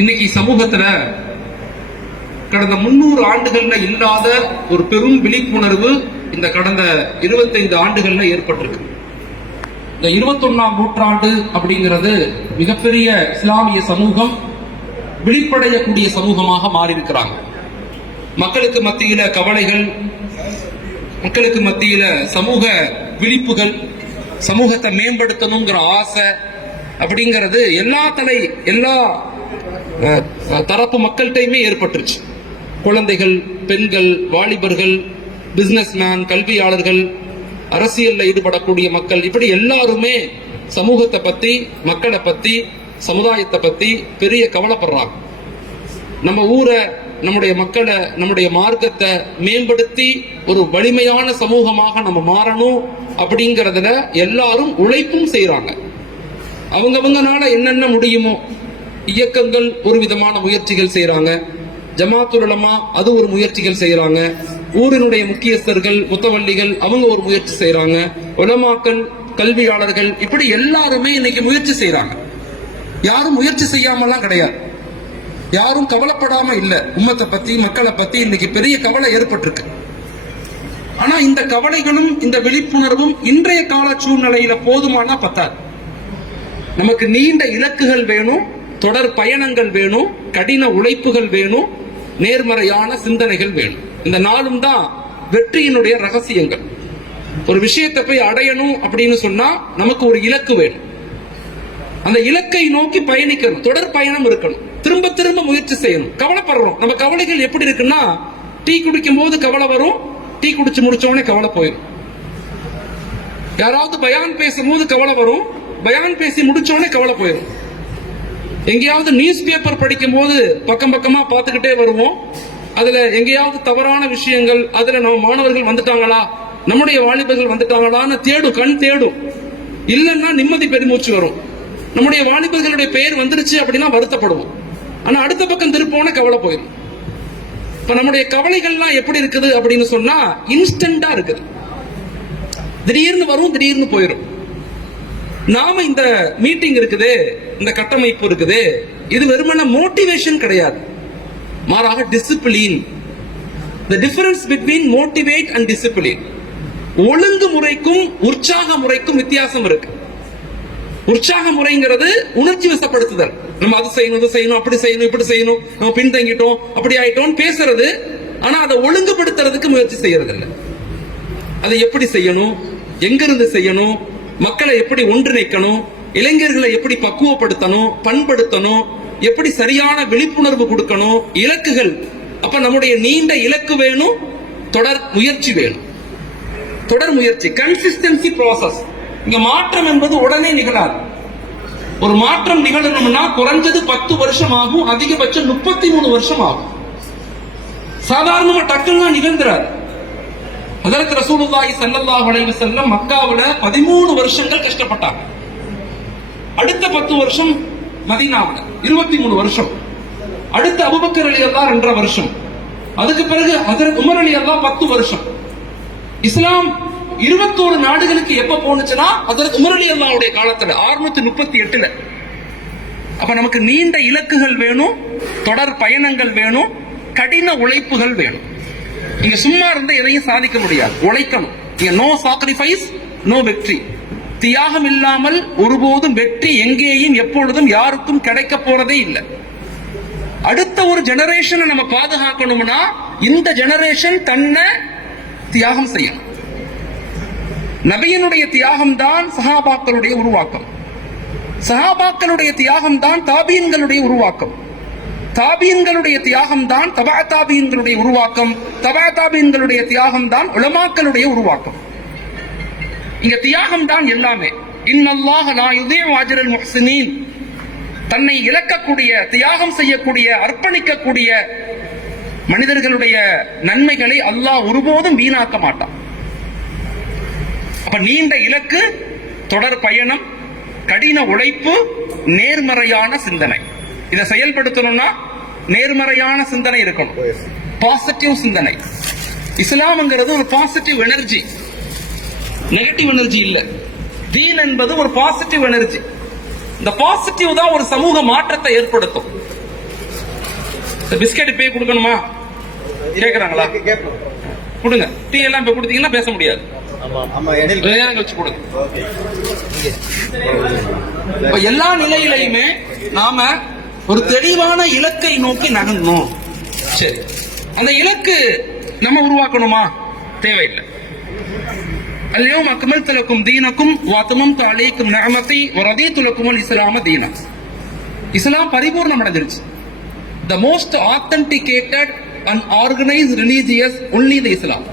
இன்னைக்கு சமூகத்துல கடந்த முன்னூறு ஆண்டுகள்ல இல்லாத ஒரு பெரும் விழிப்புணர்வு இந்த கடந்த 25 ஆண்டுகள்ல ஏற்பட்டிருக்கு. இந்த 21ஆம் நூற்றாண்டு அப்படிங்கிறது மிகப்பெரிய இஸ்லாமிய சமூகம் விழிப்படையக்கூடிய சமூகமாக மாறியிருக்கிறாங்க. மக்களுக்கு மத்தியில கவலைகள் மக்களுக்கு மத்தியில சமூக விழிப்புகள் சமூகத்தை மேம்படுத்தணுங்கிற ஆசை அப்படிங்கிறது எல்லா தலை எல்லா தரப்பு மக்கள்கிட்டயுமே ஏற்பட்டுருச்சு. குழந்தைகள் பெண்கள் வாலிபர்கள் பிசினஸ்மேன் கல்வியாளர்கள் அரசியல்ல ஈடுபடக்கூடிய மக்கள் இப்படி எல்லாருமே சமூகத்தை பத்தி மக்களை பத்தி சமுதாயத்தை பத்தி பெரிய கவலைப்படுறாங்க. நம்ம ஊரை நம்முடைய மக்களை நம்முடைய மார்க்கத்தை மேம்படுத்தி ஒரு வலிமையான சமூகமாக நம்ம மாறணும் அப்படிங்கறதுல எல்லாரும் உழைப்பும் செய்யறாங்க அவங்கவங்கனால என்னென்ன முடியுமோ இயக்கங்கள் ஒரு விதமான முயற்சிகள் செய்கிறாங்க ஜமாத்துல் அது ஒரு முயற்சிகள் செய்கிறாங்க ஊரினுடைய முக்கியஸ்தர்கள் முத்தவல்லிகள் அவங்க ஒரு முயற்சி செய்கிறாங்க உலமாக்கள் கல்வியாளர்கள் இப்படி எல்லாருமே இன்னைக்கு முயற்சி செய்கிறாங்க யாரும் முயற்சி செய்யாமலாம் கிடையாது. யாரும் கவலைப்படாம இல்ல. உம்மத்தை பத்தி மக்களை பத்தி இன்னைக்கு பெரிய கவலை ஏற்பட்டிருக்கு. ஆனா இந்த கவலைகளும் இந்த விழிப்புணர்வும் இன்றைய கால சூழ்நிலையில போதுமானா பத்தாது. நமக்கு நீண்ட இலக்குகள் வேணும். தொடர் பயணங்கள் வேணும் கடின உழைப்புகள் வேணும் நேர்மறையான சிந்தனைகள் வேணும். இந்த நாளும் தான் வெற்றியினுடைய ரகசியங்கள். ஒரு விஷயத்தை போய் அடையணும் அப்படின்னு சொன்னா நமக்கு ஒரு இலக்கு வேணும். அந்த இலக்கை நோக்கி பயணிக்கணும். தொடர் பயணம் இருக்கணும். திரும்ப திரும்ப முயற்சி செய்யணும். கவலைப்படுறோம். நம்ம கவலைகள் எப்படி இருக்குன்னா டீ குடிக்கும் போது கவலை வரும் டீ குடிச்சு முடிச்சோடனே கவலை போயிடும். யாராவது பயான் பேசும்போது கவலை வரும் பயான் பேசி முடிச்சோடனே கவலை போயிடும். எங்கேயாவது நியூஸ் பேப்பர் படிக்கும் போது பக்கம் பக்கமா பார்த்துக்கிட்டே வருவோம். அதுல எங்கேயாவது தவறான விஷயங்கள் அதுல நம்ம மாணவர்கள் வந்துட்டாங்களா? நம்முடைய வாலிபர்கள் வந்துட்டாங்களான்னு தேடும் கண் தேடும். இல்லைன்னா நிம்மதி பெருமூச்சு வரும். நம்முடைய வாலிபர்களுடைய பெயர் வந்துருச்சு அப்படின்னா வருத்தப்படுவோம். ஆனா அடுத்த பக்கம் திருப்போன கவலை போயிடும் இப்ப நம்முடைய கவலைகள்லாம் எப்படி இருக்குது அப்படின்னு சொன்னா இன்ஸ்டண்டா இருக்குது. திடீர்னு வரும் திடீர்னு போயிடும் நாம இந்த மீட்டிங் இருக்குது இந்த கட்டமைப்பு இருக்குது. இது வெறுமன மோட்டிவேஷன் கிடையாது. மாறாக discipline the difference between motivate and discipline ஒழுங்கு முறைக்கும் உற்சாக முறைக்கும் வித்தியாசம் இருக்கு. உற்சாக முறைங்கிறது உணர்ச்சி வசப்படுத்துதல். நம்ம அது செய்யணும் இது செய்யணும் அப்படி செய்யணும் இப்படி செய்யணும் நம்ம பின்தங்கிட்டோம் அப்படி ஆயிட்டோம் பேசுறது ஆனா அதை ஒழுங்குபடுத்துறதுக்கு முயற்சி செய்யறது இல்லை அதை எப்படி செய்யணும் எங்கிருந்து செய்யணும் மக்களை எப்படி ஒன்றிணைக்கணும் இளைஞர்களை எப்படி பக்குவப்படுத்தணும் பண்படுத்தணும் எப்படி சரியான விழிப்புணர்வு கொடுக்கணும் இலக்குகள். அப்ப நம்முடைய நீண்ட இலக்கு வேணும் தொடர் முயற்சி வேணும். தொடர் முயற்சி கன்சிஸ்டன்சி ப்ராசஸ் இங்க மாற்றம் என்பது உடனே நிகழாது. ஒரு மாற்றம் நிகழணும்னா குறைஞ்சது பத்து வருஷம் ஆகும் அதிகபட்சம் முப்பத்தி மூணு வருஷம் ஆகும் சாதாரணமா டக்குன்னா நிகழ்ந்துறாரு. ஹதரத் ரசூலுல்லாஹி சல்லல்லாஹு அலைஹி வஸல்லம் மக்காவுல 13 வருஷங்கள் கஷ்டப்பட்டாங்க. அடுத்த பத்து வருஷம் மதீனாவுல 23 வருஷம். அடுத்த அலி அல்லா ரெண்டரை வருஷம். அதுக்கு பிறகு ஹதரத் உமர் ரலியல்லாஹு பத்து வருஷம். இஸ்லாம் இருபத்தோரு நாடுகளுக்கு எப்ப போனுச்சுன்னா ஹதரத் உமர் ரலியல்லாஹுடைய காலத்துல 638 முப்பத்தி எட்டுல. அப்ப நமக்கு நீண்ட இலக்குகள் வேணும் தொடர் பயணங்கள் வேணும் கடின உழைப்புகள் வேணும். நீங்க சும்மா இருந்து எதையும் சாதிக்க முடியாது. உழைக்கணும். நீங்க நோ சாக்ரிஃபைஸ் நோ வெற்றி தியாகம் இல்லாமல் ஒருபோதும் வெற்றி எங்கேயும் எப்பொழுதும் யாருக்கும் கிடைக்க போறதே இல்லை. அடுத்த ஒரு ஜெனரேஷனை நம்ம பாதுகாக்கணும்னா இந்த ஜெனரேஷன் தன்னை தியாகம் செய்யணும். நபியினுடைய தியாகம் தான் சஹாபாக்களுடைய உருவாக்கம். சஹாபாக்களுடைய தியாகம் தான் தாபீன்களுடைய உருவாக்கம். தாபியன்களுடைய தியாகம் தான் தபா தாபியன்களுடைய உருவாக்கம். தபா தாபியன்களுடைய தியாகம் தான் உலமாக்களுடைய உருவாக்கம். இங்க தியாகம் தான் எல்லாமே. இன்னல்லாக நான் இதயம் ஆஜரல் முஹசினின். தன்னை இழக்கக்கூடிய தியாகம் செய்யக்கூடிய அர்ப்பணிக்கக்கூடிய மனிதர்களுடைய நன்மைகளை அல்லாஹ் ஒருபோதும் வீணாக்க மாட்டான். அப்ப நீண்ட இலக்கு தொடர் பயணம் கடின உழைப்பு நேர்மறையான சிந்தனை. இதை செயல்படுத்தணும்னா நேர்மறையான சிந்தனை இருக்கணும். பாசிட்டிவ் சிந்தனை. இஸ்லாம்ங்கிறது ஒரு பாசிட்டிவ் எனர்ஜி நெகட்டிவ் எனர்ஜி இல்ல. தீன் என்பது ஒரு பாசிட்டிவ் எனர்ஜி இந்த பாசிட்டிவ் தான் ஒரு சமூக மாற்றத்தை ஏற்படுத்தும். பிஸ்கெட் பே கொடுக்கணுமா? கேக்குறாங்களா? கொடுங்க. டீ எல்லாம் இப்ப கொடுத்தீங்கன்னா பேச முடியாது. நேரம் கழிச்சு கொடுங்க. எல்லா நிலையிலையுமே நாம ஒரு தெளிவான இலக்கை நோக்கி நகரணும் சரி அந்த இலக்கு நம்ம உருவாக்கணுமா தேவையில்லை اليوم أكملت لكم دينكم وأتممت عليكم نعمتي ورضيت لكم الإسلام دينا இஸ்லாம் பரிபூர்ணம் அடைஞ்சிருச்சு the most authenticated and organise religious only the Islam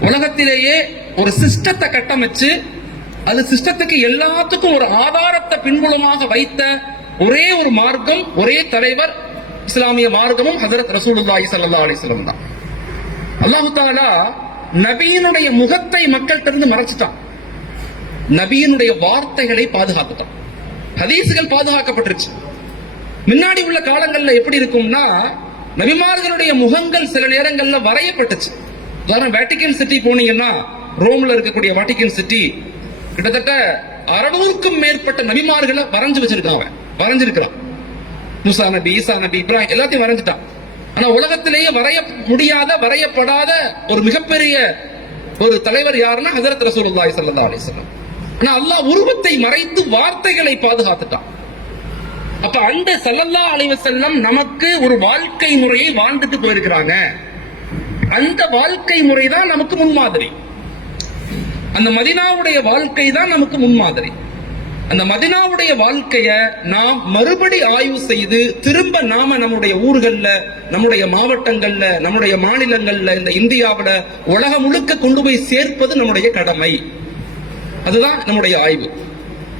உலகத்திலேயே ஒரு சிஸ்டத்தை கட்டமைச்சு அது சிஸ்டத்துக்கு எல்லாத்துக்கும் ஒரு ஆதாரத்தை பின்புலமாக வைத்த ஒரே ஒரு மார்க்கம் ஒரே தலைவர் இஸ்லாமிய மார்க்கமும் ஹசரத் ரசூலுல்லாஹி ஸல்லல்லாஹு அலைஹி வஸல்லம் தான். அல்லாஹு தாலா நபியினுடைய முகத்தை மக்கள்கிட்ட இருந்து மறைச்சிட்டான். நபியினுடைய வார்த்தைகளை பாதுகாத்துட்டான். ஹதீசுகள் பாதுகாக்கப்பட்டுருச்சு. முன்னாடி உள்ள காலங்கள்ல எப்படி இருக்கும்னா நபிமார்களுடைய முகங்கள் சில நேரங்கள்ல வரையப்பட்டுச்சு. உதாரணம் வேட்டிக்கன் சிட்டி போனீங்கன்னா ரோம்ல இருக்கக்கூடிய வேட்டிக்கன் சிட்டி கிட்டத்தட்ட அறுநூறுக்கும் மேற்பட்ட நபிமார்களை வரைஞ்சு வச்சிருக்கான் அவன் வரைஞ்சிருக்கிறான் முசா நபி ஈசா நபி இப்ராஹிம் எல்லாத்தையும் வரைஞ்சிட்டான் ஆனா உலகத்திலேயே வரைய முடியாத வரையப்படாத ஒரு மிகப்பெரிய ஒரு தலைவர் யாருன்னா ஹசரத் ரசூலுல்லாஹி ஸல்லல்லாஹு அலைஹி வஸல்லம். ஆனா அல்லாஹ் உருவத்தை மறைத்து வார்த்தைகளை பாதுகாத்துட்டான். அப்ப அந்த ஸல்லல்லாஹு அலைஹி வஸல்லம் நமக்கு ஒரு வாழ்க்கை முறையை வாழ்ந்துட்டு போயிருக்கிறாங்க. அந்த வாழ்க்கை முறை தான் நமக்கு முன்மாதிரி. அந்த மதினாவுடைய வாழ்க்கை தான் நமக்கு முன்மாதிரி. அந்த மதினாவுடைய வாழ்க்கைய நாம் மறுபடி ஆய்வு செய்து திரும்ப நாம நம்முடைய ஊர்கள்ல நம்முடைய மாவட்டங்கள்ல நம்முடைய மாநிலங்கள்ல இந்த இந்தியாவில உலகம் முழுக்க கொண்டு போய் சேர்ப்பது நம்முடைய கடமை. அதுதான் நம்முடைய ஆய்வு.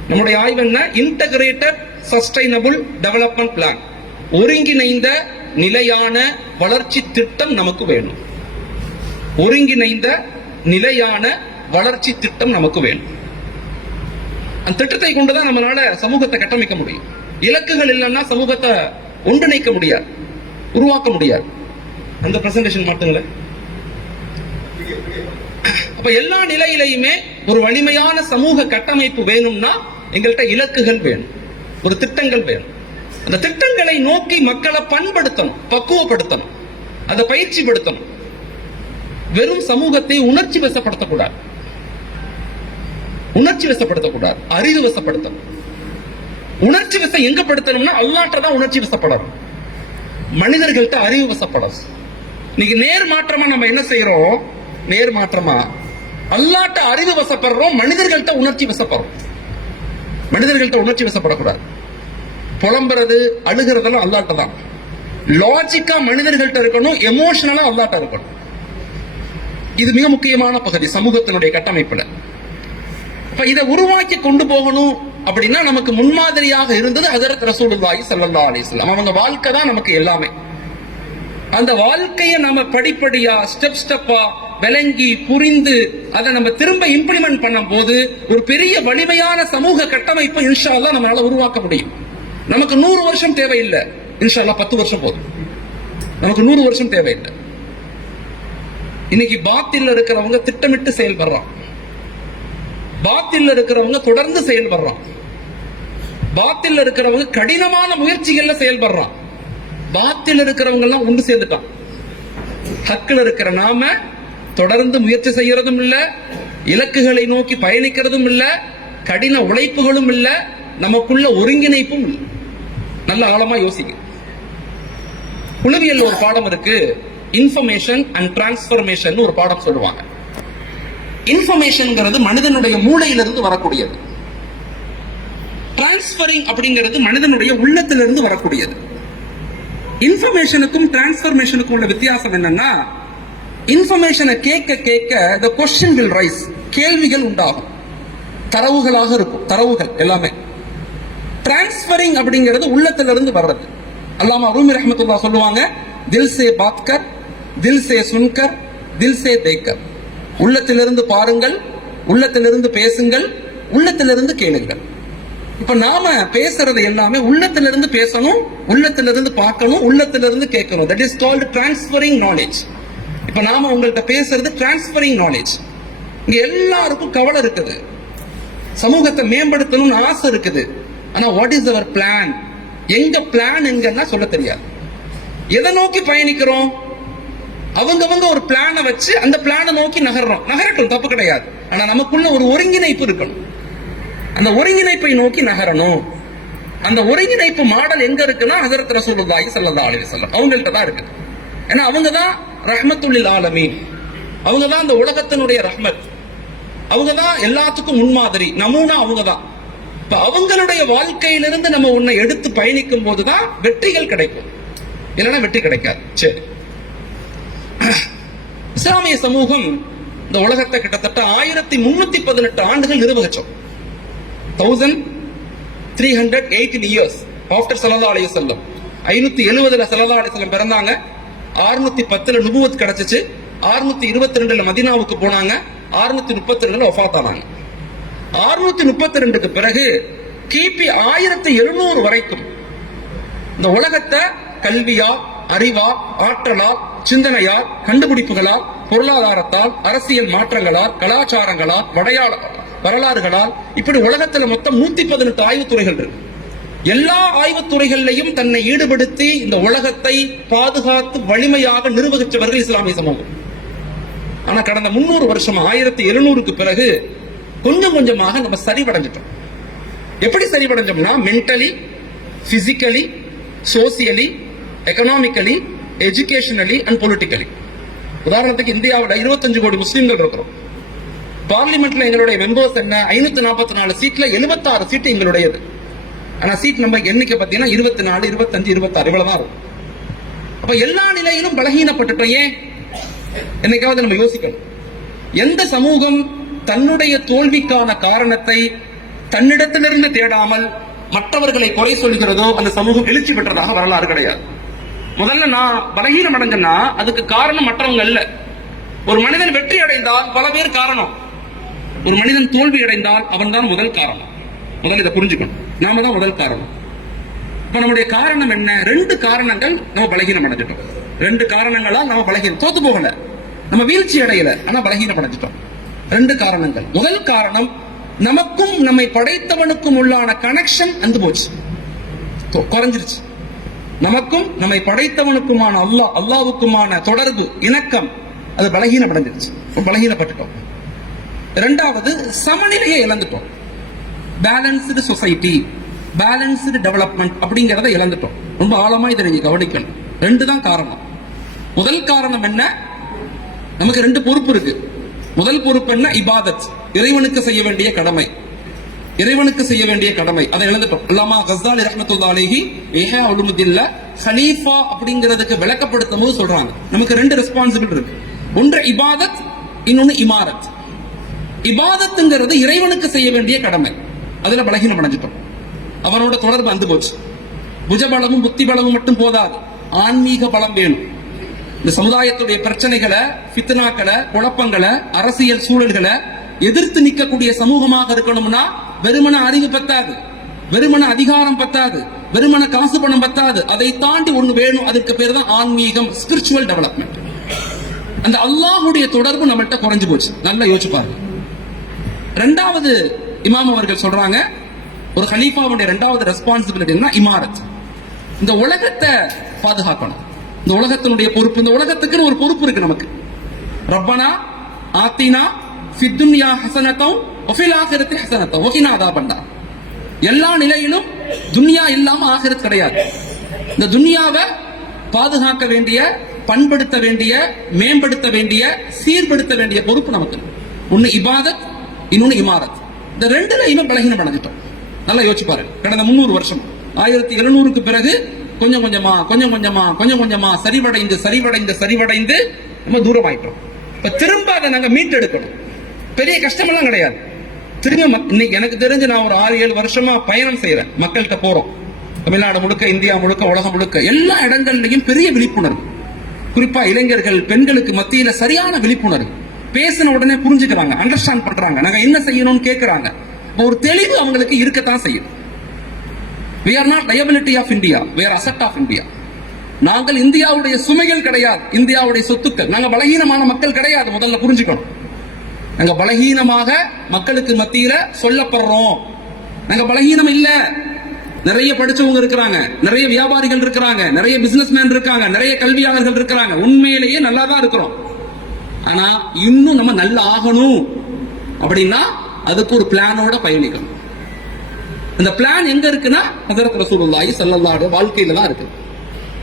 நம்முடைய ஆய்வு என்ன? இன்டகிரேட்டட் சஸ்டைனபிள் டெவலப்மெண்ட் பிளான் ஒருங்கிணைந்த நிலையான வளர்ச்சி திட்டம் நமக்கு வேணும். ஒருங்கிணைந்த நிலையான வளர்ச்சி திட்டம் நமக்கு வேணும். அந்த திட்டத்தை கொண்டுதான் நம்மளால சமூகத்தை கட்டமைக்க முடியும். இலக்குகள் இல்லைன்னா சமூகத்தை ஒன்றிணைக்க முடியாது. உருவாக்க முடியாது. அந்த பிரசன்டேஷன் மாட்டுங்களேன் அப்ப எல்லா நிலையிலையுமே ஒரு வலிமையான சமூக கட்டமைப்பு வேணும்னா எங்கள்கிட்ட இலக்குகள் வேணும். ஒரு திட்டங்கள் வேணும். அந்த திட்டங்களை நோக்கி மக்களை பண்படுத்தணும் பக்குவப்படுத்தணும். அதை பயிற்சிப்படுத்தணும். வெறும் சமூகத்தை உணர்ச்சி வசப்படுத்தக்கூடாது. உணர்ச்சி வசப்படுத்தக்கூடாது அறிவு வசப்படுத்தணும். உணர்ச்சி வசம் எங்க படுத்தணும்னா அல்லாட்ட தான் உணர்ச்சி வசப்படணும். மனிதர்கள்ட்ட அறிவு வசப்படணும். இன்னைக்கு நேர் மாற்றமா நம்ம என்ன செய்யறோம் நேர் மாற்றமா அல்லாட்ட அறிவு வசப்படுறோம் மனிதர்கள்ட்ட உணர்ச்சி வசப்படுறோம். மனிதர்கள்ட்ட உணர்ச்சி வசப்படக்கூடாது. புலம்புறது அழுகிறதெல்லாம் அல்லாட்ட தான். லாஜிக்கா மனிதர்கள்ட்ட இருக்கணும் எமோஷனலா அல்லாட்ட இருக்கணும். இது மிக முக்கியமான பகுதி சமூகத்தினுடைய கட்டமைப்புல. அப்ப இதை உருவாக்கி கொண்டு போகணும் அப்படின்னா நமக்கு முன்மாதிரியாக இருந்தது ஹசரத் ரசூலுல்லாஹி ஸல்லல்லாஹு அலைஹி வஸல்லம். அவங்க வாழ்க்கை தான் நமக்கு எல்லாமே. அந்த வாழ்க்கையை நம்ம படிப்படியா ஸ்டெப் ஸ்டெப்பா விளங்கி புரிந்து அதை நம்ம திரும்ப இம்ப்ளிமெண்ட் பண்ணும் போது ஒரு பெரிய வலிமையான சமூக கட்டமைப்பை இன்ஷால்லா நம்மளால உருவாக்க முடியும். நமக்கு நூறு வருஷம் தேவையில்லை. இன்ஷால்லா பத்து வருஷம் போதும். நமக்கு நூறு வருஷம் தேவையில்லை. இன்னைக்கு பாத்தில இருக்கிறவங்க திட்டமிட்டு செயல்படுறான் பாத்தில் இருக்கிறவங்க தொடர்ந்து செயல்படுறான். பாத்தில் இருக்கிறவங்க கடினமான முயற்சிகள்ல செயல்படுறான். பாத்தில் இருக்கிறவங்க எல்லாம் ஒன்று சேர்ந்துட்டான். ஹக்கில் இருக்கிற நாம தொடர்ந்து முயற்சி செய்யறதும் இல்ல இலக்குகளை நோக்கி பயணிக்கிறதும் இல்ல கடின உழைப்புகளும் இல்ல நமக்குள்ள ஒருங்கிணைப்பும் இல்லை. நல்ல ஆழமா யோசிக்க உளவியல் ஒரு பாடம் இருக்கு இன்ஃபர்மேஷன் அண்ட் டிரான்ஸ்பர்மேஷன் ஒரு பாடம் சொல்லுவாங்க. இன்ஃபர்மேஷன்ங்கிறது மனிதனுடைய மூளையிலிருந்து வரக்கூடியது. டிரான்ஸ்பரிங் அப்படிங்கிறது மனிதனுடைய உள்ளத்திலிருந்து வரக்கூடியது. இன்ஃபர்மேஷனுக்கும் டிரான்ஸ்பர்மேஷனுக்கும் உள்ள வித்தியாசம் என்னன்னா இன்ஃபர்மேஷனை கேட்க கேட்க த கொஸ்டின் வில் ரைஸ் கேள்விகள் உண்டாகும். தரவுகளாக இருக்கும். தரவுகள் எல்லாமே. டிரான்ஸ்பரிங் அப்படிங்கிறது உள்ளத்திலிருந்து வர்றது. அல்லாமா ரூமி ரஹமத்துல்லா சொல்லுவாங்க தில் சே பாத்கர் தில் சே சுன்கர் தில் சே தேக்கர். உள்ளத்திலிருந்து பாருங்கள் உள்ளத்திலிருந்து பேசுங்கள் உள்ளத்திலிருந்து கேளுங்கள். இப்ப நாம பேசுறது எல்லாமே உள்ளத்திலிருந்து பேசணும் உள்ளத்திலிருந்து பார்க்கணும் உள்ளத்திலிருந்து கேட்கணும். That is called transferring knowledge இப்ப நாம உங்கள்கிட்ட பேசுறது டிரான்ஸ்பரிங் நாலேஜ் இங்க எல்லாருக்கும் கவலை இருக்குது. சமூகத்தை மேம்படுத்தணும்னு ஆசை இருக்குது. ஆனா வாட் இஸ் அவர் பிளான் எங்க பிளான் எங்கன்னா சொல்ல தெரியாது. எதை நோக்கி பயணிக்கிறோம்? அவங்கவங்க ஒரு பிளானை வச்சு அந்த பிளானை நோக்கி நகர்றோம். நகரட்டும் தப்பு கிடையாது. ஆனா நமக்குள்ள ஒரு ஒருங்கிணைப்பு இருக்கணும். அந்த ஒருங்கிணைப்பை நோக்கி நகரணும். அந்த ஒருங்கிணைப்பு மாடல் எங்க இருக்குன்னா ஹசரத் ரசூலுல்லாஹி ஸல்லல்லாஹு அலைஹி வஸல்லம். அவங்கள்ட்ட தான் இருக்கு. ஏன்னா அவங்க தான் ரஹ்மத்துல்லில் ஆலமீன். அவங்க தான் அந்த உலகத்தினுடைய ரஹ்மத். அவங்க தான் எல்லாத்துக்கும் முன்மாதிரி. நமூனா அவங்க தான். இப்ப அவங்களுடைய வாழ்க்கையிலிருந்து நம்ம உன்னை எடுத்து பயணிக்கும் போதுதான் வெற்றிகள் கிடைக்கும். இல்லைன்னா வெற்றி கிடைக்காது. சரி. இஸ்லாமிய சமூகம் இந்த உலகத்தை கிட்டத்தட்ட ஆயிரத்தி முன்னூத்தி பதினெட்டு ஆண்டுகள் நிர்வகிச்சோம். Thousand three hundred eighteen years after சலதா அலைய செல்லம் ஐநூத்தி எழுபதுல சலதா அலைய செல்லம் பிறந்தாங்க. ஆறுநூத்தி பத்துல நுபுவத் கிடைச்சிச்சு. ஆறுநூத்தி இருபத்தி ரெண்டுல மதினாவுக்கு போனாங்க. ஆறுநூத்தி முப்பத்தி ரெண்டுல ஒஃபாத் ஆனாங்க ஆறுநூத்தி முப்பத்தி ரெண்டுக்கு பிறகு கிபி ஆயிரத்தி எழுநூறு வரைக்கும் இந்த உலகத்தை கல்வியா அறிவா ஆற்றலா சிந்தனையா கண்டுபிடிப்புகளா பொருளாதாரத்தால் அரசியல் மாற்றங்களால் கலாச்சாரங்களால் வடையாள வரலாறுகளால் இப்படி உலகத்துல மொத்தம் நூத்தி பதினெட்டு ஆய்வுத்துறைகள் இருக்கு. எல்லா ஆய்வுத்துறைகள்லையும் தன்னை ஈடுபடுத்தி இந்த உலகத்தை பாதுகாத்து வலிமையாக நிர்வகிச்சவர்கள் இஸ்லாமிய சமூகம். ஆனா கடந்த முன்னூறு வருஷம் ஆயிரத்தி எழுநூறுக்கு பிறகு கொஞ்சம் கொஞ்சமாக நம்ம சரிவடைஞ்சிட்டோம். எப்படி சரிவடைஞ்சோம்னா mentally physically socially economically educationally and politically உதாரணத்துக்கு இந்தியாவில் இருபத்தஞ்சு கோடி முஸ்லீம்கள் இருக்கிறோம். பார்லிமெண்ட்ல எங்களுடைய மெம்பர்ஸ் என்ன? ஐநூத்தி நாற்பத்தி நாலு சீட்ல எழுபத்தாறு சீட்டு எங்களுடையது. ஆனா சீட் நம்ம எண்ணிக்கை பார்த்தீங்கன்னா இருபத்தி நாலு இருபத்தஞ்சு இருபத்தாறு இவ்வளவுதான் இருக்கும். அப்ப எல்லா நிலையிலும் பலகீனப்பட்டுட்டோம் ஏன்? என்னைக்காவது நம்ம யோசிக்கணும். எந்த சமூகம் தன்னுடைய தோல்விக்கான காரணத்தை தன்னிடத்திலிருந்து தேடாமல் மற்றவர்களை குறை சொல்கிறதோ அந்த சமூகம் எழுச்சி பெற்றதாக வரலாறு கிடையாது. முதல்ல நான் பலகீனம் அடைஞ்சேன்னா அதுக்கு காரணம் மற்றவங்க அல்ல. ஒரு மனிதன் வெற்றி அடைந்தால் பல பேர் காரணம். ஒரு மனிதன் தோல்வி அடைந்தால் அவன் தான் முதல் காரணம். முதல்ல இதை புரிஞ்சுக்கணும். நாம தான் முதல் காரணம். இப்ப நம்முடைய காரணம் என்ன? ரெண்டு காரணங்கள் நம்ம பலகீனம் அடைஞ்சிட்டோம். ரெண்டு காரணங்களால் நம்ம பலகீனம். தோத்து போகல. நம்ம வீழ்ச்சி அடையல ஆனா பலகீனம் அடைஞ்சிட்டோம். ரெண்டு காரணங்கள். முதல் காரணம் நமக்கும் நம்மை படைத்தவனுக்கும் உள்ளான கனெக்ஷன் அந்து போச்சு. குறைஞ்சிருச்சு. நமக்கும் நம்மை படைத்தவனுக்குமான அல்லாஹ் அல்லாவுக்குமான தொடர்பு இணக்கம் அது பலகீனப்படைஞ்சிருச்சு. பலகீனப்பட்டுட்டோம். ரெண்டாவது சமநிலையை இழந்துட்டோம். பேலன்ஸ்டு சொசைட்டி பேலன்ஸ்டு டெவலப்மெண்ட் அப்படிங்கிறத இழந்துட்டோம். ரொம்ப ஆழமா இதை நீங்க கவனிக்கணும். ரெண்டு தான் காரணம். முதல் காரணம் என்ன? நமக்கு ரெண்டு பொறுப்பு இருக்கு. முதல் பொறுப்பு என்ன? இபாதத். இறைவனுக்கு செய்ய வேண்டிய கடமை. இறைவனுக்கு செய்ய வேண்டிய கடமை. அதை இழந்துட்டோம் அல்லாமா கஸ்தாலி ரஹ்மத்துல்லா அலைஹி ஏஹா உலுமுதில்ல ஹலீஃபா அப்படிங்கிறதுக்கு விளக்கப்படுத்தும் போது சொல்றாங்க. நமக்கு ரெண்டு ரெஸ்பான்சிபிள் இருக்கு. ஒன்று இபாதத் இன்னொன்னு இமாரத். இபாதத்துங்கிறது இறைவனுக்கு செய்ய வேண்டிய கடமை. அதுல பலகீனம் அடைஞ்சிட்டோம். அவனோட தொடர்பு அந்து போச்சு. புஜபலமும் புத்தி பலமும் மட்டும் போதாது. ஆன்மீக பலம் வேணும். இந்த சமுதாயத்துடைய பிரச்சனைகளை ஃபித்னாக்களை குழப்பங்களை அரசியல் சூழல்களை எதிர்த்து நிற்கக்கூடிய சமூகமாக இருக்கணும்னா வெறுமன அறிவு பத்தாது. வெறுமன அதிகாரம் பத்தாது. வெறுமன காசு பணம் பத்தாது. அதை தாண்டி ஒண்ணு வேணும். அதுக்கு பேர் தான் ஆன்மீகம் ஸ்பிரிச்சுவல் டெவலப்மெண்ட் அந்த அல்லாஹுடைய தொடர்பு நம்மள்ட்ட குறைஞ்சு போச்சு. நல்லா யோசிச்சு பாருங்க. ரெண்டாவது இமாம் அவர்கள் சொல்றாங்க ஒரு ஹலீஃபாவுடைய ரெண்டாவது ரெஸ்பான்சிபிலிட்டினா இமாரத். இந்த உலகத்தை பாதுகாக்கணும். இந்த உலகத்தினுடைய பொறுப்பு இந்த உலகத்துக்குன்னு ஒரு பொறுப்பு இருக்கு நமக்கு. ரப்பனா ஆத்தினா ஃபித்துன்யா ஹசனத்தம் ஒஃபில் ஆகிரத்தி ஹசனத்தம் ஒகினா அதாபண்டா எல்லா நிலையிலும் துன்யா இல்லாம ஆகிறது கிடையாது. இந்த துன்யாவை பாதுகாக்க வேண்டிய பண்படுத்த வேண்டிய மேம்படுத்த வேண்டிய சீர்படுத்த வேண்டிய பொறுப்பு நமக்கு ஒன்னு இபாதத் இன்னொன்னு இமாரத். இந்த ரெண்டுலையுமே பலகீனம் அடைஞ்சிட்டோம். நல்லா யோசிச்சு பாருங்க. கடந்த முந்நூறு வருஷம். ஆயிரத்தி எழுநூறுக்கு பிறகு கொஞ்சம் கொஞ்சமா கொஞ்சம் கொஞ்சமா கொஞ்சம் கொஞ்சமா சரிவடைந்து சரிவடைந்து சரிவடைந்து நம்ம தூரம் ஆயிட்டோம் இப்ப திரும்ப அதை நாங்க மீட்டெடுக்கணும். பெரிய கஷ்டமெல்லாம் கிடையாது. திரும்ப மக்- இன்னைக்கு எனக்கு தெரிஞ்சு நான் ஒரு ஆறு ஏழு வருஷமா பயணம் செய்யறேன் மக்கள்கிட்ட போறோம். தமிழ்நாடு முழுக்க இந்தியா முழுக்க உலகம் முழுக்க எல்லா இடங்கள்லையும் பெரிய விழிப்புணர்வு. குறிப்பா இளைஞர்கள் பெண்களுக்கு மத்தியில சரியான விழிப்புணர்வு. பேசின உடனே புரிஞ்சுக்கிறாங்க அண்டர்ஸ்டாண்ட் பண்றாங்க. நாங்க என்ன செய்யணும்னு கேட்கறாங்க ஒரு தெளிவு அவங்களுக்கு இருக்கத்தான் செய்யும் we are not liability of India where are of India நாங்கள் இந்தியாவுடைய சுமைகள் கிடையாது. இந்தியாவுடைய சொத்துக்கள். நாங்கள் பலகீனமான மக்கள் கிடையாது. முதல்ல புரிஞ்சுக்கணும். நாங்க பலகீனமாக மக்களுக்கு மத்தியில சொல்லப்படுறோம். நாங்க பலகீனம் இல்ல. நிறைய படிச்சவங்க இருக்கிறாங்க. நிறைய வியாபாரிகள் இருக்கிறாங்க. நிறைய பிசினஸ்மேன் இருக்காங்க. நிறைய கல்வியாளர்கள் இருக்கிறாங்க. உண்மையிலேயே நல்லா தான் இருக்கிறோம். ஆனா இன்னும் நம்ம நல்லா ஆகணும். அப்படின்னா அதுக்கு ஒரு பிளானோட பயணிக்கணும். அந்த பிளான் எங்க இருக்குன்னா ஹசரத் ரசூலுல்லாஹி சல்லல்லாஹு வாழ்க்கையில தான் இருக்கு.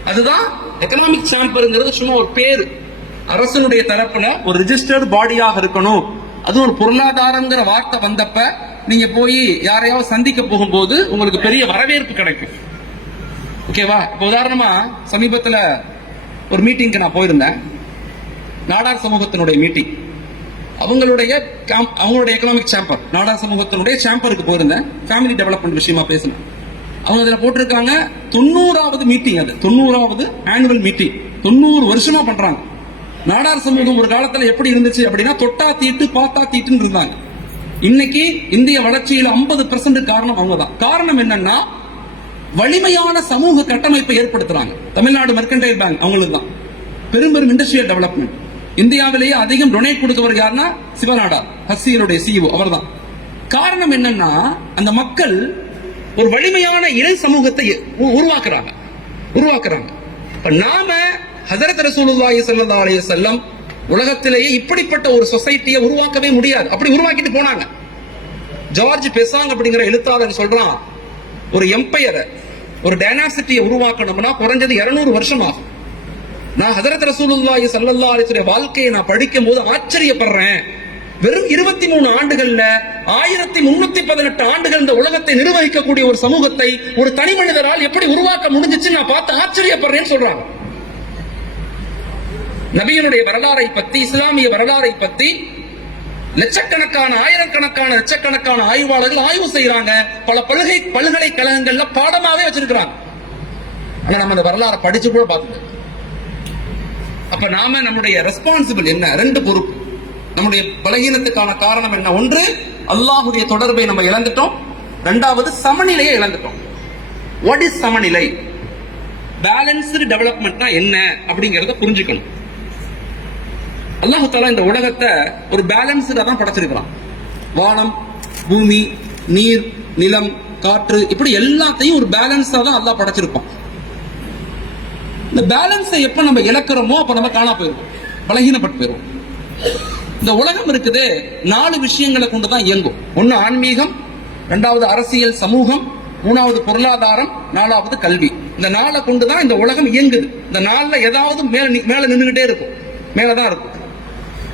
அதுதான் எக்கனாமிக் சாம்பருங்கிறது சும்மா ஒரு பேர். அரசனுடைய தரப்புல ஒரு ரிஜிஸ்டர்ட் பாடியாக இருக்கணும். அது ஒரு பொருளாதாரங்கிற வார்த்தை வந்தப்ப நீங்க போய் யாரையாவது சந்திக்க போகும்போது உங்களுக்கு பெரிய வரவேற்பு கிடைக்கும். ஓகேவா இப்போ உதாரணமா சமீபத்துல ஒரு மீட்டிங்க்கு நான் போயிருந்தேன். நாடார் சமூகத்தினுடைய மீட்டிங் அவங்களுடைய அவங்களுடைய எக்கனாமிக் சாம்பர் நாடார் சமூகத்தினுடைய சாம்பருக்கு போயிருந்தேன். ஃபேமிலி டெவலப்மெண்ட் விஷயமா பேசினேன். அவங்க அதில் போட்டிருக்காங்க தொண்ணூறாவது மீட்டிங் அது. தொண்ணூறாவது ஆனுவல் மீட்டிங் தொண்ணூறு வருஷமா பண்றாங்க. நாடார் சமூகம் ஒரு காலத்துல எப்படி இருந்துச்சு அப்படின்னா தொட்டா தீட்டு பார்த்தா தீட்டுன்னு இருந்தாங்க. இன்னைக்கு இந்திய வளர்ச்சியில 50% காரணம் அவங்க தான் காரணம் என்னன்னா வலிமையான சமூக கட்டமைப்பை ஏற்படுத்துறாங்க. தமிழ்நாடு மெர்கன்டைல் பேங்க் அவங்களுக்கு தான் பெரும் பெரும் இண்டஸ்ட்ரியல் டெவலப்மெண்ட் இந்தியாவிலேயே அதிகம் டொனேட் கொடுத்தவர் யாருன்னா சிவநாடார் ஹஸ்ஸியருடைய சிஇஓ அவர் தான் காரணம் என்னன்னா அந்த மக்கள் ஒரு வலிமையான இறை சமூகத்தை உ- உருவாக்குறாங்க. உருவாக்குறாங்க. நாம ஹசரத் ரசூலுல்லாஹி ஸல்லல்லாஹு அலைஹி வஸல்லம் உலகத்திலேயே இப்படிப்பட்ட ஒரு சொசைட்டியை உருவாக்கவே முடியாது. அப்படி உருவாக்கிட்டு போனாங்க. ஜார்ஜ் பெசாங் அப்படிங்கிற எழுத்தாளர் சொல்றான் ஒரு எம்பையரை ஒரு டைனாசிட்டியை உருவாக்கணும்னா குறைஞ்சது 200 வருஷம் ஆகும். நான் ஹதரத் ரசூலுல்லாஹி ஸல்லல்லாஹு அலைஹி வஸல்லம் வாழ்க்கையை நான் படிக்கும் போது ஆச்சரியப்படுறேன். வெறும் இருபத்தி மூணு ஆண்டுகள்ல ஆயிரத்தி முன்னூத்தி பதினெட்டு ஆண்டுகள் இந்த உலகத்தை நிர்வகிக்கக்கூடிய ஒரு சமூகத்தை ஒரு தனி மனிதரால் எப்படி உருவாக்க முடிஞ்சிச்சு நான் பார்த்து ஆச்சரியப்படுறேன்னு சொல்றாங்க. நபியினுடைய வரலாறை பத்தி இஸ்லாமிய வரலாறை பத்தி லட்சக்கணக்கான ஆயிரக்கணக்கான லட்சக்கணக்கான ஆய்வாளர்கள் ஆய்வு செய்யறாங்க பல பல்கை பல்கலைக்கழகங்கள்ல பாடமாவே வச்சிருக்கிறாங்க. ஆனா நம்ம அந்த வரலாறை படிச்சு கூட பார்த்துக்கோங்க அப்ப நாம நம்முடைய ரெஸ்பான்சிபிள் என்ன? ரெண்டு பொறுப்பு. நம்முடைய பலகீனத்துக்கான காரணம் என்ன? ஒன்று அல்லாஹுடைய தொடர்பை நம்ம இழந்துட்டோம். ரெண்டாவது சமநிலையை இழந்துட்டோம். வாட் இஸ் சமநிலை? பேலன்ஸ்டு டெவலப்மெண்ட்னா என்ன? அப்படிங்கறத புரிஞ்சுக்கணும். அல்லாஹு தாலா இந்த உலகத்தை ஒரு பேலன்ஸ்டா தான் படைச்சிருக்கிறான். வானம் பூமி நீர் நிலம் காற்று இப்படி எல்லாத்தையும் ஒரு பேலன்ஸா தான் அல்லாஹ் படைச்சிருப்பான். இந்த பேலன்ஸை எப்ப நம்ம இழக்கிறோமோ அப்ப நம்ம காணா போயிருவோம். பலகீனப்பட்டு போயிருவோம். இந்த உலகம் இருக்குது நாலு விஷயங்களை கொண்டு தான் இயங்கும். ஒன்னு ஆன்மீகம் ரெண்டாவது அரசியல் சமூகம் மூணாவது பொருளாதாரம் நாலாவது கல்வி. இந்த நாளை கொண்டு தான் இந்த உலகம் இயங்குது. இந்த நாளில் ஏதாவது மேல நி- மேல நின்றுகிட்டே இருக்கும். மேலதான் இருக்கும்.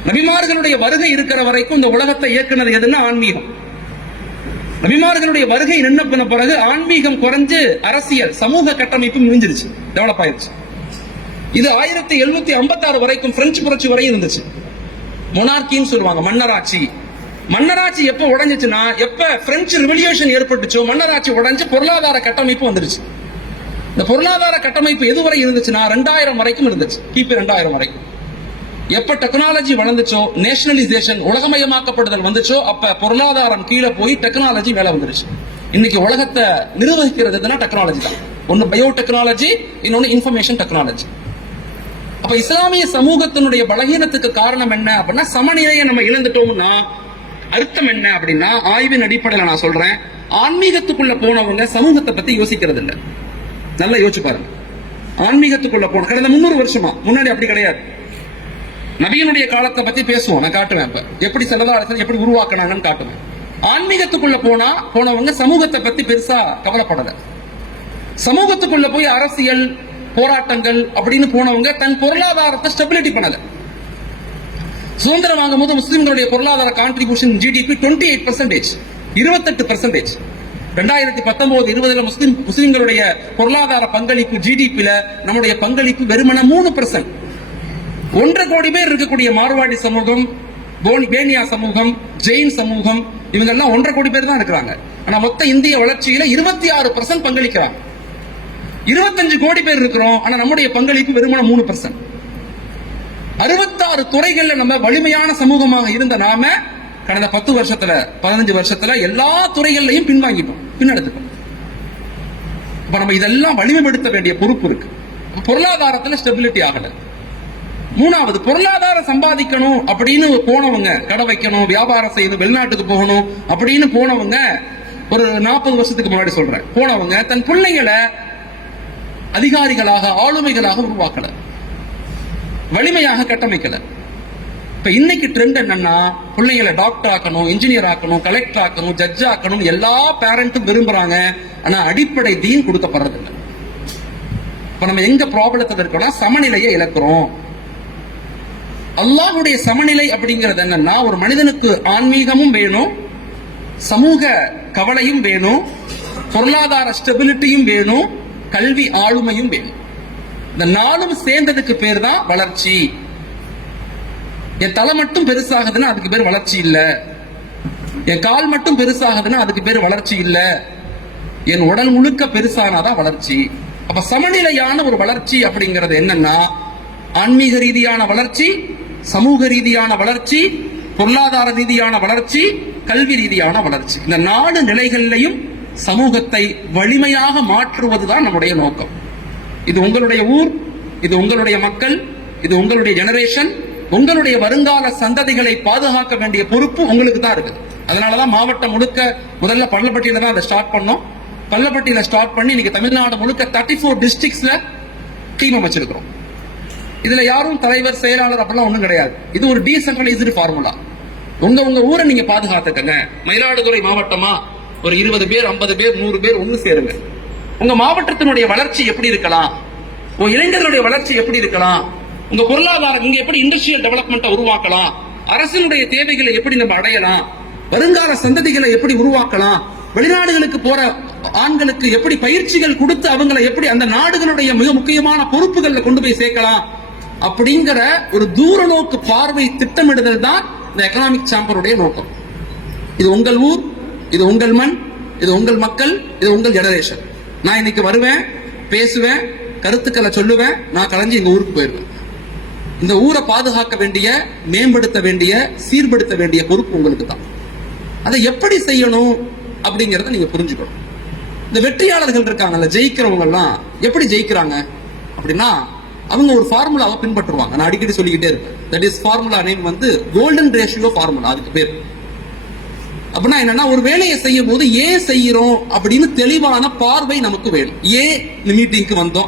நபிமார்களுடைய வருகை இருக்கிற வரைக்கும் இந்த உலகத்தை இயக்குனது எதுன்னா ஆன்மீகம். நபிமார்களுடைய வருகை நின்ன பிறகு ஆன்மீகம் குறைஞ்சு அரசியல் சமூக கட்டமைப்பு முடிஞ்சிருச்சு டெவலப் ஆயிருச்சு. இது ஆயிரத்தி எழுநூத்தி ஐம்பத்தாறு வரைக்கும் பிரெஞ்சு புரட்சி வரை இருந்துச்சு. மொனார்கின்னு சொல்லுவாங்க மன்னராட்சி. மன்னராட்சி எப்ப உடைஞ்சிச்சுன்னா எப்ப பிரெஞ்சு ரிவல்யூஷன் ஏற்பட்டுச்சோ மன்னராட்சி உடைஞ்சு பொருளாதார கட்டமைப்பு வந்துருச்சு. இந்த பொருளாதார கட்டமைப்பு எதுவரை இருந்துச்சுன்னா ரெண்டாயிரம் வரைக்கும் இருந்துச்சு. கிபி ரெண்டாயிரம் வரைக்கும் எப்ப டெக்னாலஜி வளர்ந்துச்சோ நேஷனலைசேஷன் உலகமயமாக்கப்படுதல் வந்துச்சோ அப்ப பொருளாதாரம் கீழே போய் டெக்னாலஜி மேல வந்துருச்சு. இன்னைக்கு உலகத்தை நிர்வகிக்கிறது எதுனா டெக்னாலஜி தான். ஒன்னு பயோ டெக்னாலஜி இன்னொன்னு இன்ஃபர்மேஷன் டெக்னாலஜி அப்ப இஸ்லாமிய சமூகத்தினுடைய பலகீனத்துக்கு காரணம் என்ன அப்படின்னா சமநிலையை நம்ம இழந்துட்டோம்னா அர்த்தம் என்ன அப்படின்னா ஆய்வின் அடிப்படையில் நான் சொல்றேன் ஆன்மீகத்துக்குள்ள போனவங்க சமூகத்தை பத்தி யோசிக்கிறது இல்லை நல்லா யோசிச்சு பாருங்க. ஆன்மீகத்துக்குள்ள போன கடந்த முன்னூறு வருஷமா முன்னாடி அப்படி கிடையாது. நபியினுடைய காலத்தை பத்தி பேசுவோம். நான் காட்டுவேன் இப்ப எப்படி செலவாரத்தில் எப்படி உருவாக்கினாங்கன்னு காட்டுவேன் ஆன்மீகத்துக்குள்ள போனா போனவங்க சமூகத்தை பத்தி பெருசா கவலைப்படல. சமூகத்துக்குள்ள போய் அரசியல் போராட்டங்கள் அப்படின்னு போனவங்க தன் பொருளாதாரத்தை ஸ்டெபிலிட்டி பண்ணல. சுதந்திரம் வாங்கும் போது முஸ்லிம்களுடைய பொருளாதார contribution GDP twenty eight percentage இருபத்தெட்டு பர்சன்டேஜ் ரெண்டாயிரத்தி பத்தொன்பது இருபதுல முஸ்லிம் முஸ்லிம்களுடைய பொருளாதார பங்களிப்பு ஜிடிபில நம்முடைய பங்களிப்பு வெறுமன மூணு பர்சன்ட் ஒன்றரை கோடி பேர் இருக்கக்கூடிய மார்வாடி சமூகம் பேனியா சமூகம் ஜெயின் சமூகம் இவங்க எல்லாம் ஒன்றரை கோடி பேர் தான் இருக்கிறாங்க. ஆனா மொத்த இந்திய வளர்ச்சியில இருபத்தி ஆறு பர்சன்ட் பங்களிக்கிறாங்க. இருபத்தஞ்சு கோடி பேர் இருக்கிறோம் ஆனா நம்முடைய பங்களிப்பு வெறுமன மூணு பர்சன்ட் அறுபத்தாறு துறைகள்ல நம்ம வலிமையான சமூகமாக இருந்த நாம கடந்த பத்து வருஷத்துல பதினஞ்சு வருஷத்துல எல்லா துறைகள்லையும் பின்வாங்கிட்டோம் பின்னெடுத்துட்டோம் இப்ப நம்ம இதெல்லாம் வலிமைப்படுத்த வேண்டிய பொறுப்பு இருக்கு. பொருளாதாரத்துல ஸ்டெபிலிட்டி ஆகலை. மூணாவது பொருளாதாரம் சம்பாதிக்கணும் அப்படின்னு போனவங்க கடை வைக்கணும் வியாபாரம் செய்யணும் வெளிநாட்டுக்கு போகணும் அப்படின்னு போனவங்க ஒரு நாற்பது வருஷத்துக்கு முன்னாடி சொல்றேன். போனவங்க தன் பிள்ளைங்களை அதிகாரிகளாக ஆளுமைகளாக உருவாக்கல. வலிமையாக கட்டமைக்கல. இப்ப இன்னைக்கு ட்ரெண்ட் என்னன்னா பிள்ளைங்களை டாக்டர் ஆக்கணும் இன்ஜினியர் ஆக்கணும் கலெக்டர் ஆக்கணும் ஜட்ஜ் ஆக்கணும் எல்லா பேரண்ட்டும் விரும்புறாங்க. ஆனா அடிப்படை தீன் கொடுக்கப்படுறது இல்லை இப்ப நம்ம எங்க ப்ராப்ளத்துல இருக்கோம்னா சமநிலையை இழக்கிறோம். அல்லாஹுடைய சமநிலை அப்படிங்கிறது என்னன்னா ஒரு மனிதனுக்கு ஆன்மீகமும் வேணும் சமூக கவலையும் வேணும் பொருளாதார ஸ்டெபிலிட்டியும் வேணும் கல்வி ஆளுமையும் வேணும். இந்த நாளும் சேர்ந்ததுக்கு பேர் தான் வளர்ச்சி. என் தலை மட்டும் பெருசாகுதுன்னா அதுக்கு பேர் வளர்ச்சி இல்ல. என் கால் மட்டும் பெருசாகுதுன்னா அதுக்கு பேர் வளர்ச்சி இல்ல. என் உடல் முழுக்க பெருசானாதான் வளர்ச்சி. அப்ப சமநிலையான ஒரு வளர்ச்சி அப்படிங்கிறது என்னன்னா ஆன்மீக ரீதியான வளர்ச்சி சமூக ரீதியான வளர்ச்சி பொருளாதார ரீதியான வளர்ச்சி கல்வி ரீதியான வளர்ச்சி. இந்த நாலு நிலைகளிலையும் சமூகத்தை வலிமையாக மாற்றுவதுதான் நம்முடைய நோக்கம். இது உங்களுடைய ஊர் இது உங்களுடைய மக்கள் இது உங்களுடைய ஜெனரேஷன் உங்களுடைய வருங்கால சந்ததிகளை பாதுகாக்க வேண்டிய பொறுப்பு உங்களுக்கு தான் இருக்குது. அதனாலதான் மாவட்டம் முழுக்க முதல்ல பள்ளப்பட்டியில தான் அதை ஸ்டார்ட் பண்ணோம். பள்ளப்பட்டியில ஸ்டார்ட் பண்ணி இன்னைக்கு தமிழ்நாடு முழுக்க தேர்ட்டி ஃபோர் டிஸ்ட்ரிக்ட்ஸ்ல டீம் அமைச்சிருக்கிறோம். இதுல யாரும் தலைவர் செயலாளர் அப்படிலாம் ஒண்ணும் கிடையாது. இது ஒரு டீசென்ட்ரலைஸ்டு ஃபார்முலா உங்க உங்க ஊரை நீங்க பாதுகாத்துக்கங்க. மயிலாடுதுறை மாவட்டமா ஒரு இருபது பேர் ஐம்பது பேர் நூறு பேர் ஒண்ணு சேருங்க. உங்க மாவட்டத்தினுடைய வளர்ச்சி எப்படி இருக்கலாம்? உங்க இளைஞர்களுடைய வளர்ச்சி எப்படி இருக்கலாம்? உங்க பொருளாதாரம் இங்க எப்படி இண்டஸ்ட்ரியல் டெவலப்மெண்ட்டை உருவாக்கலாம்? அரசினுடைய தேவைகளை எப்படி நம்ம அடையலாம்? வருங்கால சந்ததிகளை எப்படி உருவாக்கலாம்? வெளிநாடுகளுக்கு போற ஆண்களுக்கு எப்படி பயிற்சிகள் கொடுத்து அவங்களை எப்படி அந்த நாடுகளுடைய மிக முக்கியமான பொறுப்புகள்ல கொண்டு போய் சேர்க்கலாம்? அப்படிங்கிற ஒரு தூர நோக்கு பார்வை திட்டமிடுதல் தான் இந்த எக்கனாமிக் சாம்பருடைய நோக்கம். இது உங்கள் ஊர் இது உங்கள் மண் இது உங்கள் மக்கள் இது உங்கள் ஜெனரேஷன் நான் இன்னைக்கு வருவேன் பேசுவேன் கருத்துக்களை சொல்லுவேன் நான் கலைஞ்சு எங்க ஊருக்கு போயிருவேன் இந்த ஊரை பாதுகாக்க வேண்டிய மேம்படுத்த வேண்டிய சீர்படுத்த வேண்டிய பொறுப்பு உங்களுக்கு தான். அதை எப்படி செய்யணும் அப்படிங்கிறத நீங்க புரிஞ்சுக்கணும். இந்த வெற்றியாளர்கள் இருக்காங்கல்ல ஜெயிக்கிறவங்க எல்லாம் எப்படி ஜெயிக்கிறாங்க அப்படின்னா அவங்க ஒரு ஃபார்முலாவை பின்பற்றுவாங்க. நான் அடிக்கடி சொல்லிக்கிட்டே இருக்கேன். தட் இஸ் ஃபார்முலா நேம் வந்து கோல்டன் ரேஷியோ ஃபார்முலா அதுக்கு பேர். அப்படின்னா என்னன்னா ஒரு வேலையை செய்யும் போது ஏன் செய்யறோம் அப்படின்னு தெளிவான பார்வை நமக்கு வேணும். ஏன் இந்த மீட்டிங்க்கு வந்தோம்.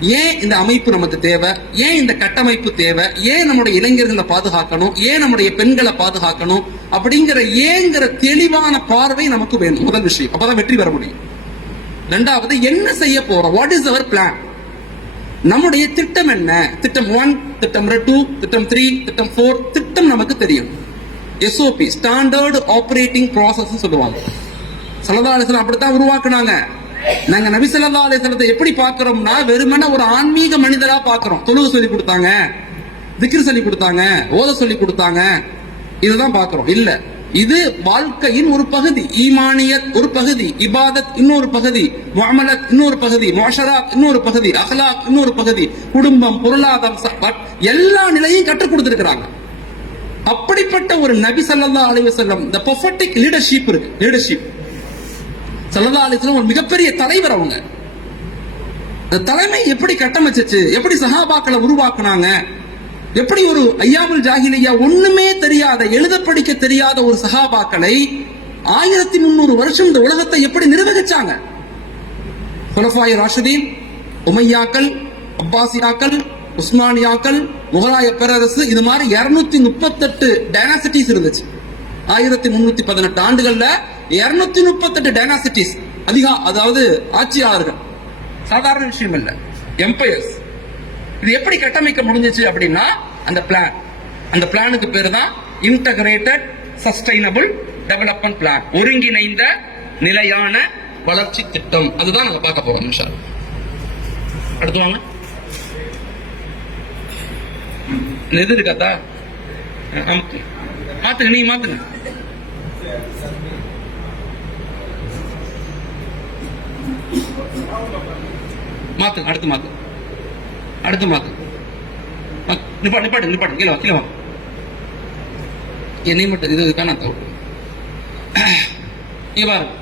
ஏன் இந்த அமைப்பு நமக்கு தேவை. ஏன் இந்த கட்டமைப்பு தேவை. ஏன் நம்முடைய இளைஞர்களை பாதுகாக்கணும். ஏன் நம்முடைய பெண்களை பாதுகாக்கணும். அப்படிங்கிற ஏங்கிற தெளிவான பார்வை நமக்கு வேணும். முதல் விஷயம். அப்பதான் வெற்றி பெற முடியும். ரெண்டாவது என்ன செய்ய போறோம்? வாட் இஸ் அவர் பிளான் நம்முடைய திட்டம் என்ன? திட்டம் ஒன் திட்டம் டூ திட்டம் த்ரீ திட்டம் ஃபோர் திட்டம் நமக்கு தெரியும். எஸ்ஓபி ஸ்டாண்டர்டு ஆப்ரேட்டிங் ப்ராசஸ் சொல்லுவாங்க. சல்லா அலிஸ்லாம் அப்படித்தான் உருவாக்குனாங்க. நாங்க நபி ஸல்லல்லாஹு எப்படி பாக்குறோம்னா வெறுமனே ஒரு ஆன்மீக மனிதரா பாக்குறோம் தொழுவு சொல்லி கொடுத்தாங்க திக்ரு சொல்லி கொடுத்தாங்க ஓத சொல்லி கொடுத்தாங்க இதுதான் பாக்குறோம் இல்லை. இது வாழ்க்கையின் ஒரு பகுதி ஈமானியத் ஒரு பகுதி இபாதத் இன்னொரு பகுதி வாமலத் இன்னொரு பகுதி மோஷராத் இன்னொரு பகுதி அகலாத் இன்னொரு பகுதி குடும்பம் பொருளாதாரம் எல்லா நிலையும் கற்றுக் கொடுத்திருக்கிறாங்க. அப்படிப்பட்ட ஒரு நபி சல்லா அலைஹி செல்லம் the லீடர்ஷிப் இருக்கு லீடர்ஷிப் சல்லா அலைஹி ஒரு மிகப்பெரிய தலைவர் அவங்க. தலைமை எப்படி கட்டமைச்சிச்சு எப்படி சஹாபாக்களை உருவாக்குனாங்க எப்படி ஒரு ஐயாமுல் ஜாகிலியா ஒண்ணுமே தெரியாத எழுத படிக்க தெரியாத ஒரு சகாபாக்களை ஆயிரத்தி முன்னூறு வருஷம் இந்த உலகத்தை எப்படி நிர்வகிச்சாங்க? குலஃபாய் ராஷதீன் உமையாக்கள் அப்பாசியாக்கள் உஸ்மானியாக்கள் முகலாய பேரரசு இது மாதிரி இருநூத்தி முப்பத்தெட்டு டைனாசிட்டிஸ் இருந்துச்சு. ஆயிரத்தி முன்னூத்தி பதினெட்டு ஆண்டுகள்ல இருநூத்தி முப்பத்தெட்டு டைனாசிட்டிஸ் அதிகம் அதாவது ஆட்சியாளர்கள். சாதாரண விஷயம் இல்லை எம்பையர்ஸ் இது எப்படி கட்டமைக்க முடிஞ்சிச்சு அப்படின்னா அந்த பிளான் அந்த பிளானுக்கு பேரு தான் இன்டகிரேட்டட் சஸ்டைனபிள் டெவலப்மெண்ட் பிளான் ஒருங்கிணைந்த நிலையான வளர்ச்சி திட்டம். அதுதான் நாங்க பார்க்க போறோம் சார் அடுத்து வாங்க. எது இருக்காத்தா மாத்துங்க நீங்க மாத்துங்க. மாத்துங்க அடுத்து மாத்துங்க அடுத்து மாத்து மா- நிப்பாட்டு நிப்பாட்டு நிப்பாட்டு. கீழே வா கீழே வா. என்னை மட்டும் இது இதுக்கான தவிர இங்க பாருங்க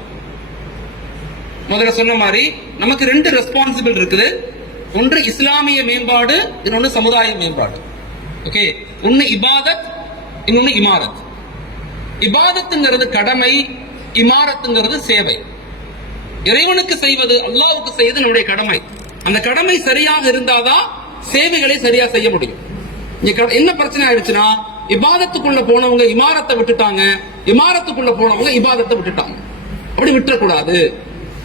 முதல்ல சொன்ன மாதிரி நமக்கு ரெண்டு ரெஸ்பான்சிபிள் இருக்குது. ஒன்று இஸ்லாமிய மேம்பாடு இன்னொன்று சமுதாய மேம்பாடு. ஓகே ஒன்னு இபாதத் இன்னொன்னு இமாரத். இபாதத்துங்கிறது கடமை இமாரத்துங்கிறது சேவை. இறைவனுக்கு செய்வது அல்லாவுக்கு செய்வது நம்முடைய கடமை. அந்த கடமை சரியாக இருந்தாதான் சேவைகளை சரியா செய்ய முடியும். என்ன பிரச்சனை ஆயிடுச்சுன்னா இபாதத்துக்குள்ள போனவங்க இமாரத்தை விட்டுட்டாங்க. இமாரத்துக்குள்ள போனவங்க இபாதத்தை விட்டுட்டாங்க. அப்படி விட்டுறக்கூடாது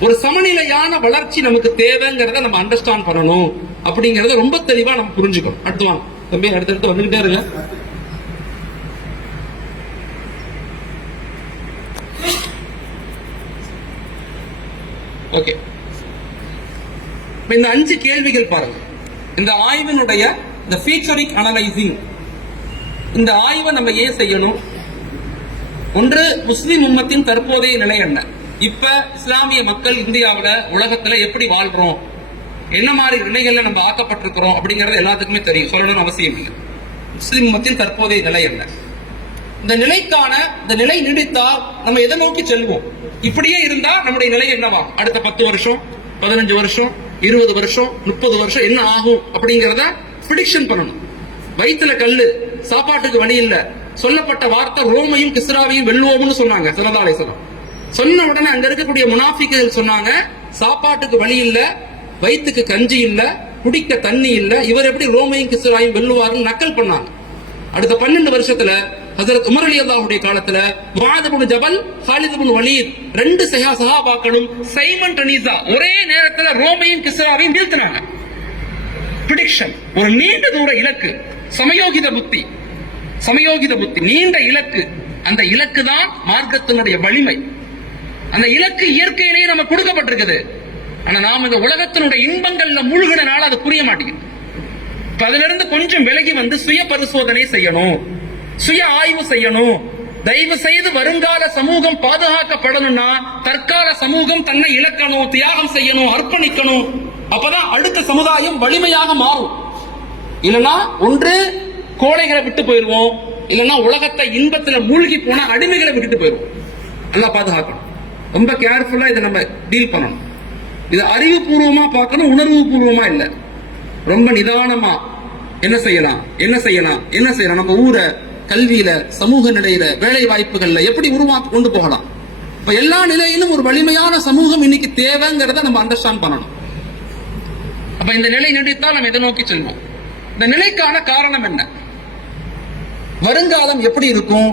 ஒரு சமநிலையான வளர்ச்சி நமக்கு தேவைங்கிறத நம்ம அண்டர்ஸ்டாண்ட் பண்ணணும். அப்படிங்கறத ரொம்ப தெளிவா நம்ம புரிஞ்சுக்கணும். அடுத்து வாங்க. தம்பி அடுத்தடுத்து வந்துகிட்டே இருங்க. ஓகே இந்த அஞ்சு கேள்விகள் பாருங்க. இந்த ஆய்வினுடைய இந்த ஃபீச்சரிக் அனலைசிங் இந்த ஆய்வை நம்ம ஏன் செய்யணும்? ஒன்று முஸ்லிம் உம்மத்தின் தற்போதைய நிலை என்ன? இப்ப இஸ்லாமிய மக்கள் இந்தியாவில் உலகத்துல எப்படி வாழ்றோம்? என்ன மாதிரி நிலைகள்ல நம்ம ஆக்கப்பட்டிருக்கிறோம் அப்படிங்கறது எல்லாத்துக்குமே தெரியும். சொல்லணும்னு அவசியம் இல்லை. முஸ்லிம் உம்மத்தின் தற்போதைய நிலை என்ன? இந்த நிலைக்கான இந்த நிலை நீடித்தால் நம்ம எதை நோக்கி செல்வோம்? இப்படியே இருந்தா நம்முடைய நிலை என்னவா அடுத்த பத்து வருஷம் பதினஞ்சு வருஷம் இருபது வருஷம் முப்பது வருஷம் என்ன ஆகும் அப்படிங்கறத ப்ரிடிக்ஷன் பண்ணணும். வயிற்றுல கல்லு சாப்பாட்டுக்கு வழி இல்ல. சொல்லப்பட்ட வார்த்தை ரோமையும் கிஸ்ராவையும் வெல்லுவோம்னு சொன்னாங்க சிறந்தாலை சொன்ன உடனே அங்க இருக்கக்கூடிய முனாஃபிக்குகள் சொன்னாங்க சாப்பாட்டுக்கு வழி இல்ல வயிற்றுக்கு கஞ்சி இல்ல குடிக்க தண்ணி இல்ல இவர் எப்படி ரோமையும் கிஸ்ராவையும் வெல்லுவாருன்னு நக்கல் பண்ணாங்க. அடுத்த பன்னெண்டு வருஷத்துல ஹசரத் உமர் அலி அல்லாஹுடைய காலத்துல முஆத் ஜபல் ஹாலிதுபுன் வலீத் ரெண்டு சஹா சஹாபாக்களும் சைமன் டனீசா ஒரே நேரத்துல ரோமையும் கிஸ்ராவையும் வீழ்த்தினாங்க. பிரிடிக்ஷன் ஒரு நீண்ட தூர இலக்கு. சமயோகித புத்தி. சமயோகித புத்தி. நீண்ட இலக்கு. அந்த இலக்கு தான் மார்க்கத்தினுடைய வலிமை. அந்த இலக்கு இயற்கையிலேயே நம்ம கொடுக்கப்பட்டிருக்குது. ஆனா நாம் இந்த உலகத்தினுடைய இன்பங்கள்ல மூழ்கினால அது புரிய மாட்டேங்குது. அதுல இருந்து கொஞ்சம் விலகி வந்து சுய பரிசோதனை செய்யணும். சுய ஆய்வு செய்யணும். தயவு செய்து வருங்கால சமூகம் பாதுகாக்கப்படணும்னா தற்கால சமூகம் தன்னை இழக்கணும் தியாகம் செய்யணும் அர்ப்பணிக்கணும். அப்பதான் அடுத்த சமுதாயம் வலிமையாக மாறும். இல்லைன்னா ஒன்று கோழைகளை விட்டு போயிருவோம் இல்லைன்னா உலகத்தை இன்பத்துல மூழ்கி போன அடிமைகளை விட்டுட்டு போயிருவோம் நல்லா பாதுகாக்கணும். ரொம்ப கேர்ஃபுல்லா இதை நம்ம டீல் பண்ணணும். இது அறிவுபூர்வமா பார்க்கணும் உணர்வு பூர்வமா இல்லை. ரொம்ப நிதானமா என்ன செய்யலாம் என்ன செய்யலாம் என்ன செய்யலாம்? நம்ம ஊரை கல்வியில சமூக நிலையில வேலை வாய்ப்புகள்ல எப்படி உருவாக்கி கொண்டு போகலாம்? இப்ப எல்லா நிலையிலும் ஒரு வலிமையான சமூகம் இன்னைக்கு தேவைங்கிறத நம்ம அண்டர்ஸ்டாண்ட் பண்ணணும். அப்ப இந்த நிலை நீடித்தால் நம்ம எதை நோக்கி செல்வோம். இந்த நிலைக்கான காரணம் என்ன? வருங்காலம் எப்படி இருக்கும்?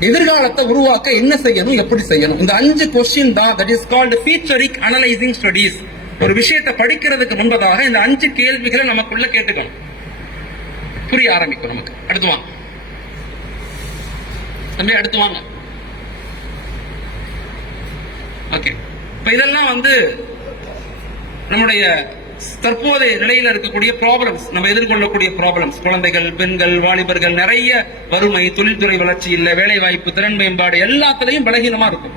எதிர்காலத்தை உருவாக்க என்ன செய்யணும் எப்படி செய்யணும்? இந்த அஞ்சு கொஸ்டின் தான் தட் இஸ் கால்டு ஃபீச்சரிக் அனலைசிங் ஸ்டடீஸ் ஒரு விஷயத்தை படிக்கிறதுக்கு முன்பதாக இந்த அஞ்சு கேள்விகளை நமக்குள்ள கேட்டுக்கணும். புரிய ஆரம்பிக்கும் நமக்கு. அடுத்துவான் தம்பி அடுத்து வாங்க. ஓகே இப்ப இதெல்லாம் வந்து நம்முடைய தற்போதைய நிலையில இருக்கக்கூடிய ப்ராப்ளம்ஸ் நம்ம எதிர்கொள்ளக்கூடிய ப்ராப்ளம்ஸ் குழந்தைகள் பெண்கள் வாலிபர்கள் நிறைய வறுமை தொழில்துறை வளர்ச்சி இல்லை வேலை வாய்ப்பு திறன் மேம்பாடு எல்லாத்துலயும் பலகீனமா இருக்கும்.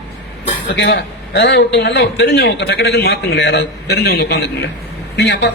ஓகேவா யாராவது ஒருத்தவங்க நல்லா தெரிஞ்சவங்க டக்கு டக்குன்னு மாத்துங்களேன். யாராவது தெரிஞ்சவங்க உட்காந்துக்குங்களேன் நீங்க அப்பா